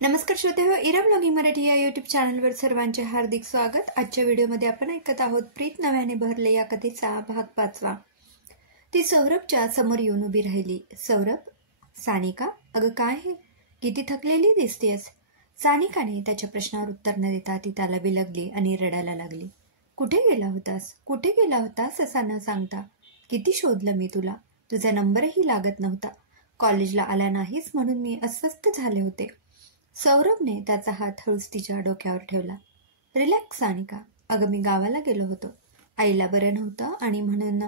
नमस्कार श्रोतेहो, इरा ब्लॉगिंग मराठी या यूट्यूब चॅनलवर सर्वांचे हार्दिक स्वागत। आजच्या व्हिडिओमध्ये आपण ऐकत आहोत प्रीत नव्याने भरले या कथेचा भाग 5. ती सौरभच्या समोर येऊन उभी राहिली। सौरभ, सानिका, अगं काय हे, किती थकलेली दिसतेस? सानिकाने त्याच्या प्रश्नावर उत्तर न देता ती त्याला बिलगली आणि रडायला लागली। कुठे गेला होतास असा न सांगता? किती शोधलं मी तुला, तुझा नंबरही लागत नव्हता। कॉलेजला आला नाहीस म्हणून मी अस्वस्थ झाले होते। सौरभने त्याचा हात हळूच तिच्या डोक्यावर ठेवला। रिलॅक्स सानिका, अगं मी गावाला गेलो होतो, आईला बरं नव्हतं आणि म्हणून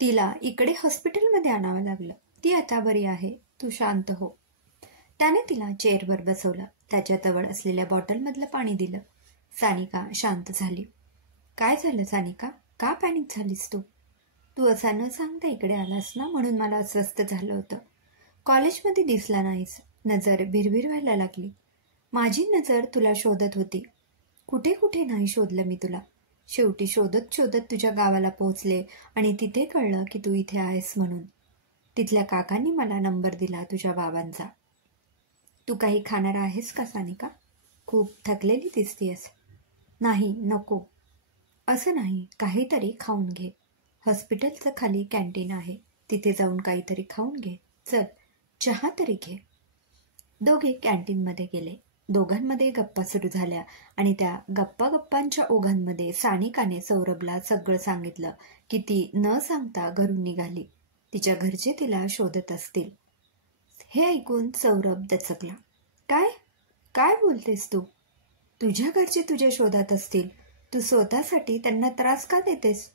तिला इकडे हॉस्पिटलमध्ये आणावं लागलं। ती आता बरी आहे, तू शांत हो। त्याने तिला चेअरवर बसवलं, त्याच्याजवळ असलेल्या बॉटलमधलं पाणी दिलं। सानिका शांत झाली। काय झालं सानिका, का पॅनिक झालीस तू? तू असा न सांगता इकडे आलास ना, म्हणून मला अस्वस्थ झालं होतं। कॉलेजमध्ये दिसला नाहीस, नजर भिरभिर व्हायला लागली। माझी नजर तुला शोधत होती, कुठे कुठे नाही शोधलं मी तुला। शेवटी शोधत शोधत तुझ्या गावाला पोहोचले आणि तिथे कळलं की तू इथे आहेस म्हणून। तिथल्या काकांनी मला नंबर दिला तुझ्या बाबांचा। तू काही खाणार आहेस का सानिका? खूप थकलेली दिसतेस। नाही, नको। असं नाही, काहीतरी खाऊन घे, हॉस्पिटलचं खाली कॅन्टीन आहे, तिथे जाऊन काहीतरी खाऊन घे। चल, चहा तरी घे। दोघे कॅन्टीनमध्ये गेले। दोघांमध्ये गप्पा सुरू झाल्या आणि त्या गप्पांच्या ओघांमध्ये सानिकाने सौरभला सगळं सांगितलं की ती न सांगता घरून निघाली। तिच्या घरचे तिला शोधत असतील। हे ऐकून सौरभ दचकला। काय काय बोलतेस तू? तुझ्या घरचे तुझ्या शोधात असतील, तू स्वतःसाठी त्यांना त्रास का देतेस?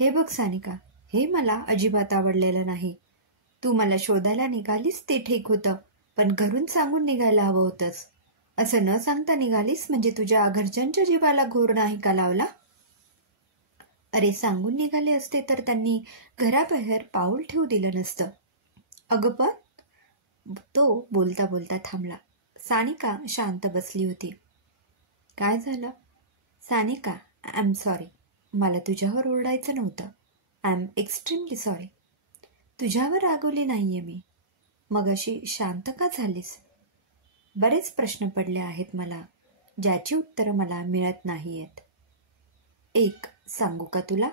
हे बघ सानिका, हे मला अजिबात आवडलेलं नाही। तू मला शोधायला निघालीस ते ठीक होतं, पण घरून सांगून निघायला हवं होतंस। असं न सांगता निघालीस म्हणजे तुझ्या घरच्यांच्या जीवाला घोर नाही का लावला? अरे, सांगून निघाले असते तर त्यांनी घराबाहेर पाऊल ठेवू दिलं नसतं। अगं पण, तो बोलता बोलता थांबला। सानिका शांत बसली होती। काय झालं? सानिका, आय एम सॉरी, मला तुझ्यावर ओरडायचं नव्हतं। I am extremely sorry. तुझ्यावर रागवली नाहीये मी, मग अशी शांत का झालीस? बरेच प्रश्न पडले आहेत मला, ज्याची उत्तरं मला मिळत नाहीयेत। एक सांगू का तुला?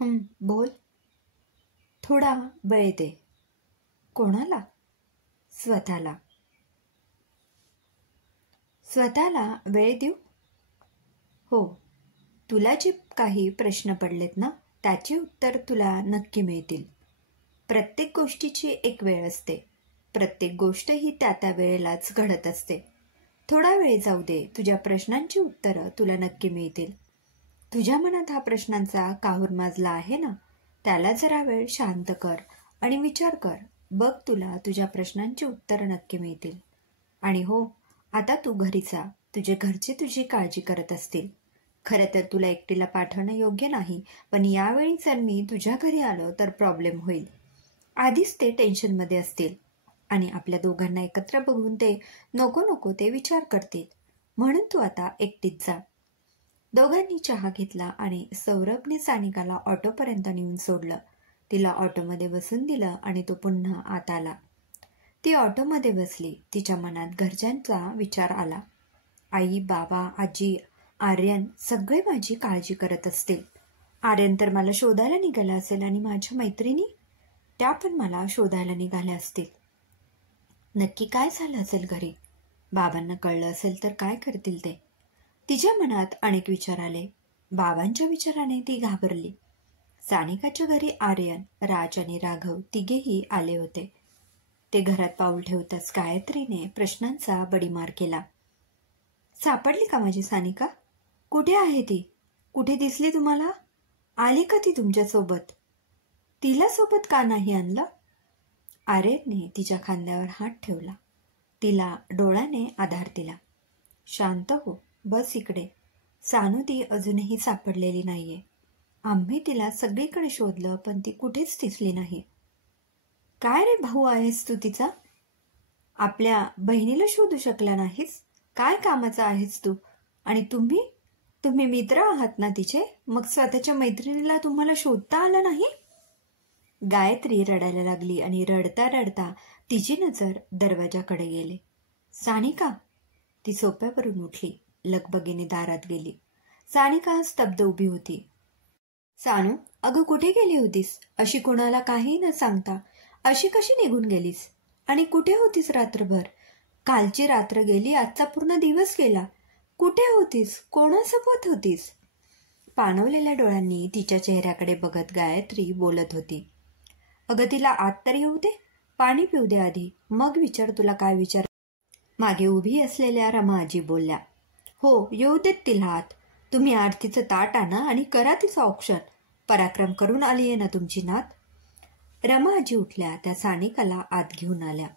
बोल। थोडा वेळ दे। कोणाला? स्वतःला। स्वतःला वेळ देऊ? हो, तुला जे काही प्रश्न पडलेत ना, त्याची उत्तर तुला नक्की मिळतील। प्रत्येक गोष्टीची एक वेळ असते, प्रत्येक गोष्ट ही त्या वेळेलाच घडत असते। थोडा वेळ जाऊ दे, तुझ्या प्रश्नांची उत्तरं तुला नक्की मिळतील। तुझ्या मनात हा प्रश्नांचा काहूर माजला आहे ना, त्याला जरा वेळ शांत कर आणि विचार कर, बघ तुला तुझ्या प्रश्नांची उत्तरं नक्की मिळतील। आणि हो, आता तू घरी जा, तुझे घरचे तुझी काळजी करत असतील। खरं तर तुला एकटीला पाठवणं योग्य नाही, पण यावेळी जर मी तुझ्या घरी आलो तर प्रॉब्लेम होईल। आधीच ते टेन्शनमध्ये असतील आणि आपल्या दोघांना एकत्र बघून ते नको नको ते विचार करतील, म्हणून तू आता एकटीच जा। दोघांनी चहा घेतला आणि सौरभने सानिकाला ऑटोपर्यंत नेऊन सोडलं। तिला ऑटोमध्ये बसून दिलं आणि तो पुन्हा आत आला। ती ऑटोमध्ये बसली। तिच्या मनात घरच्यांचा विचार आला। आई, बाबा, आजी, आर्यन सगळे माझी काळजी करत असतील। आर्यन तर मला शोधायला निघाला असेल आणि माझ्या मैत्रिणी, त्या पण मला शोधायला निघाल्या असतील। नक्की काय झालं असेल घरी? बाबांना कळलं असेल तर काय करतील ते? तिच्या मनात अनेक विचार आले। बाबांच्या विचाराने ती घाबरली। सानिकाच्या घरी आर्यन, राज आणि राघव तिघेही आले होते। ते घरात पाऊल ठेवताच गायत्रीने प्रश्नांचा बडीमार केला। सापडली का माझी सानिका? कुठे आहे ती? कुठे दिसली तुम्हाला? आली का ती तुमच्यासोबत? तिला सोबत का नाही आणलं? आर्यनने तिच्या खांद्यावर हात ठेवला, तिला डोळ्याने आधार दिला। शांत हो, बस इकडे। सानू ती अजूनही सापडलेली नाहीये। आम्ही तिला सगळीकडे शोधलं पण ती कुठेच दिसली नाही। काय रे भाऊ आहेस तू तिचा? आपल्या बहिणीला शोधू शकला नाहीस? काय कामाचा आहेस तू? आणि तुम्ही मित्र आहात ना तिचे, मग स्वतःच्या मैत्रिणीला तुम्हाला शोधता आलं नाही? गायत्री रडायला लागली आणि रडता रडता तिची नजर दरवाजाकडे गेली। सानिका, ती सोप्यावरून उठली, लगबगीने दारात गेली. सानिका स्तब्ध उभी होती. सानू, अगं कुठे गेली होतीस? अशी कोणाला काही न सांगता अशी कशी निघून गेलीस? आणि कुठे होतीस रात्रभर? कालची रात्र गेली, आजचा पूर्ण दिवस गेला. कुठे होतीस? कोणासोबत होतीस? पाणवलेल्या डोळ्यांनी तिच्या चेहऱ्याकडे बघत गायत्री बोलत होती. अगं तिला आत तर येऊ दे, पाणी पिऊ दे आधी, मग विचार तुला काय विचार. मागे उभी असलेल्या रमा आजी बोलल्या. हो, येऊ देत तिला आत. तुम्ही आरतीचं ताट आणा आणि करा तिचं ऑप्शन. पराक्रम करून आलीये ना तुमची नात. रमा आजी उठल्या, त्या सानिकाला आत घेऊन आल्या.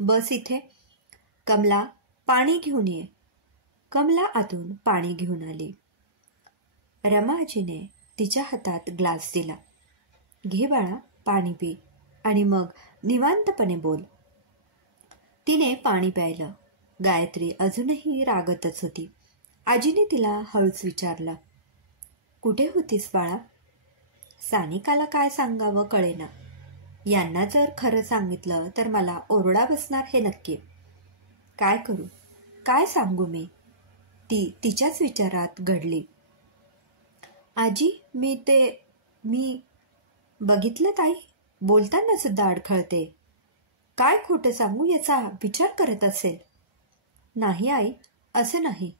बस इथे. कमला, पाणी घेऊन ये. कमला आतून पाणी घेऊन आली. रमा आजीने तिच्या हातात ग्लास दिला. घे बाळा, पाणी पी आणि मग निवांतपणे बोल. तिने पाणी प्यायलं. गायत्री अजूनही रागतच होती. आजीने तिला हळूच विचारलं, कुठे होतीस बाळा? सानिकाला काय सांगावं कळेना. यांना जर खरं सांगितलं तर मला ओरडा बसणार हे नक्की. काय करू, काय सांगू मी? ती तिच्याच विचारात घडली. आजी, मी बघितलं ताई, बोलताना सुद्धा अडखळते. काय खोटं सांगू याचा विचार करत असेल. नाही आई, असं नाही.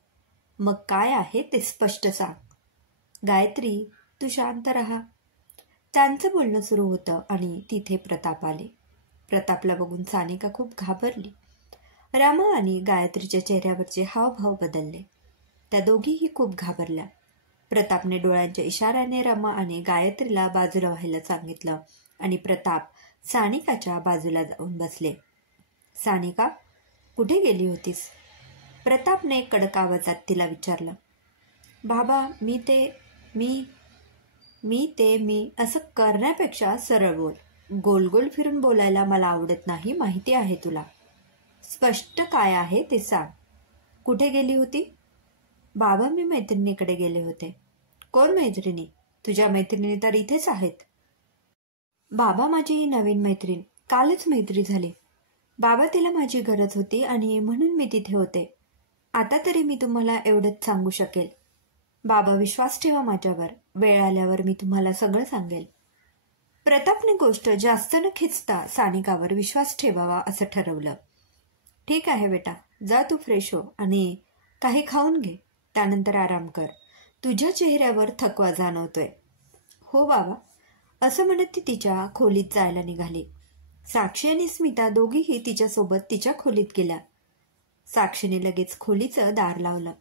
मग काय आहे ते स्पष्ट सांग. गायत्री, तू शांत राहा. त्यांचं बोलणं सुरू होतं आणि तिथे प्रताप आले. प्रतापला बघून सानिका खूप घाबरली. रमा आणि गायत्रीच्या चेहऱ्यावरचे हावभाव बदलले. त्या दोघीही खूप घाबरल्या. प्रतापने डोळ्यांच्या इशाऱ्याने रमा आणि गायत्रीला बाजूला व्हायला सांगितलं आणि प्रताप सानिकाच्या बाजूला जाऊन बसले. सानिका, कुठे गेली होतीस? प्रतापने कडक आवाजात तिला विचारलं. बाबा, मी असं करण्यापेक्षा सरळ बोल. गोल गोल फिरून बोलायला मला आवडत नाही, माहिती आहे तुला. स्पष्ट काय आहे ते सांग. कुठे गेली होती? बाबा, मी मैत्रिणीकडे गेले होते. कोण मैत्रिणी? तुझ्या मैत्रिणी तर इथेच आहेत. बाबा, माझी नवीन मैत्रीण, कालच मैत्री झाली. बाबा, तिला माझी गरज होती आणि म्हणून मी तिथे होते. आता तरी मी तुम्हाला एवढंच सांगू शकेल. बाबा, विश्वास ठेवा माझ्यावर. वेळ आल्यावर मी तुम्हाला सगळं सांगेल. प्रतापने गोष्ट जास्त न खिचता सानिकावर विश्वास ठेवावा असं ठरवलं. ठीक आहे बेटा, जा तू फ्रेश हो आणि काही खाऊन घे. त्यानंतर आराम कर. तुझ्या चेहऱ्यावर थकवा जाणवतोय. हो बाबा, असं म्हणत ती तिच्या खोलीत जायला निघाली. साक्षी आणि स्मिता दोघीही तिच्यासोबत तिच्या खोलीत गेल्या. साक्षीने लगेच खोलीचं दार लावलं.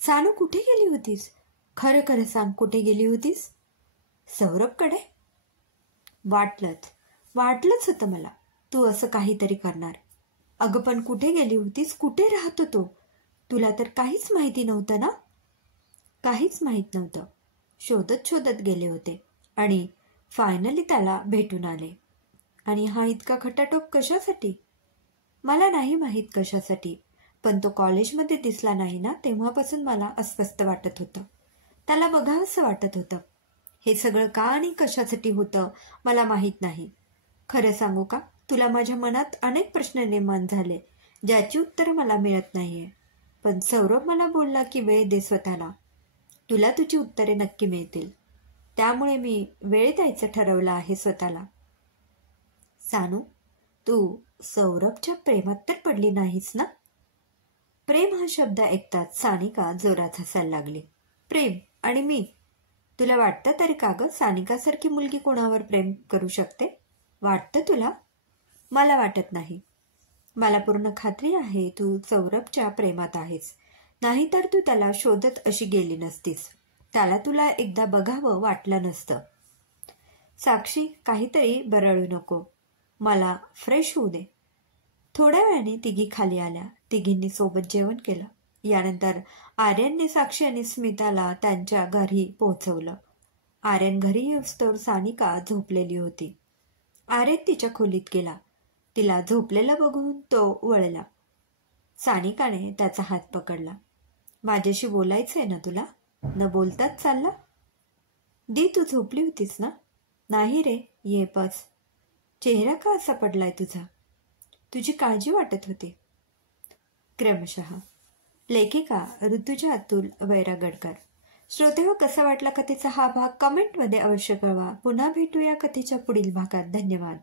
सानू, कुठे गेली होतीस? खरं खरं सांग, कुठे गेली होतीस? सौरभकडे. वाटलंच होतं मला तू असं काहीतरी करणार. अगं पण कुठे गेली होतीस? कुठे राहतो तो? तुला तर काहीच माहिती नव्हतं ना? काहीच माहीत नव्हतं. शोधत गेले होते आणि फायनली त्याला भेटून आले. आणि हा इतका खटाटोप कशासाठी? मला नाही माहीत कशासाठी, पण तो कॉलेजमध्ये दिसला नाही ना, तेव्हापासून मला अस्वस्थ वाटत होतं. त्याला बघावंसं वाटत होतं. हे सगळं का आणि कशासाठी होतं मला माहीत नाही. खरं सांगू का, तुला माझ्या मनात अनेक प्रश्न निर्माण झाले ज्याची उत्तरं मला मिळत नाहीये. पण सौरभ मला बोलला की वेळ दे स्वतःला, तुला तुझी उत्तरे नक्की मिळतील. त्यामुळे मी वेळ द्यायचं ठरवलं आहे स्वतःला. सानू, तू सौरभच्या प्रेमात तर पडली नाहीस ना? प्रेम हा शब्द ऐकताच सानिका जोरात हसायला लागली. प्रेम आणि मी? तुला वाटतं तरी का गं सानिकासारखी मुलगी कोणावर प्रेम करू शकते? वाटतं तुला? मला वाटत नाही. मला पूर्ण खात्री आहे तू सौरभच्या प्रेमात आहेस. नाहीतर तू त्याला शोधत अशी गेली नसतीस. त्याला तुला एकदा बघावं वाटलं नसतं. साक्षी, काहीतरी बरळू नको. मला फ्रेश होऊ दे. थोड्या वेळाने तिघी खाली आल्या. तिघींनी सोबत जेवण केलं. यानंतर आर्यनने साक्षी आणि स्मिताला त्यांच्या घरी पोहोचवलं. आर्यन घरी येऊस्तोवर सानिका झोपलेली होती. आर्यन तिच्या खोलीत गेला. तिला झोपलेलं बघून तो वळला. सानिकाने त्याचा हात पकडला. माझ्याशी बोलायचंय ना तुला? न बोलताच चालला? दी, तू झोपली होतीस ना? नाही रे, ये बस. चेहरा का असा पडलाय तुझा? तुझी काळजी वाटत होती. क्रमशः. लेखिका ऋतुजा अतुल वैरागडकर. श्रोते हो, कसा वाटला कथेचा हा भाग कमेंटमध्ये अवश्य कळवा. पुन्हा भेटूया कथेच्या पुढील भागात. धन्यवाद.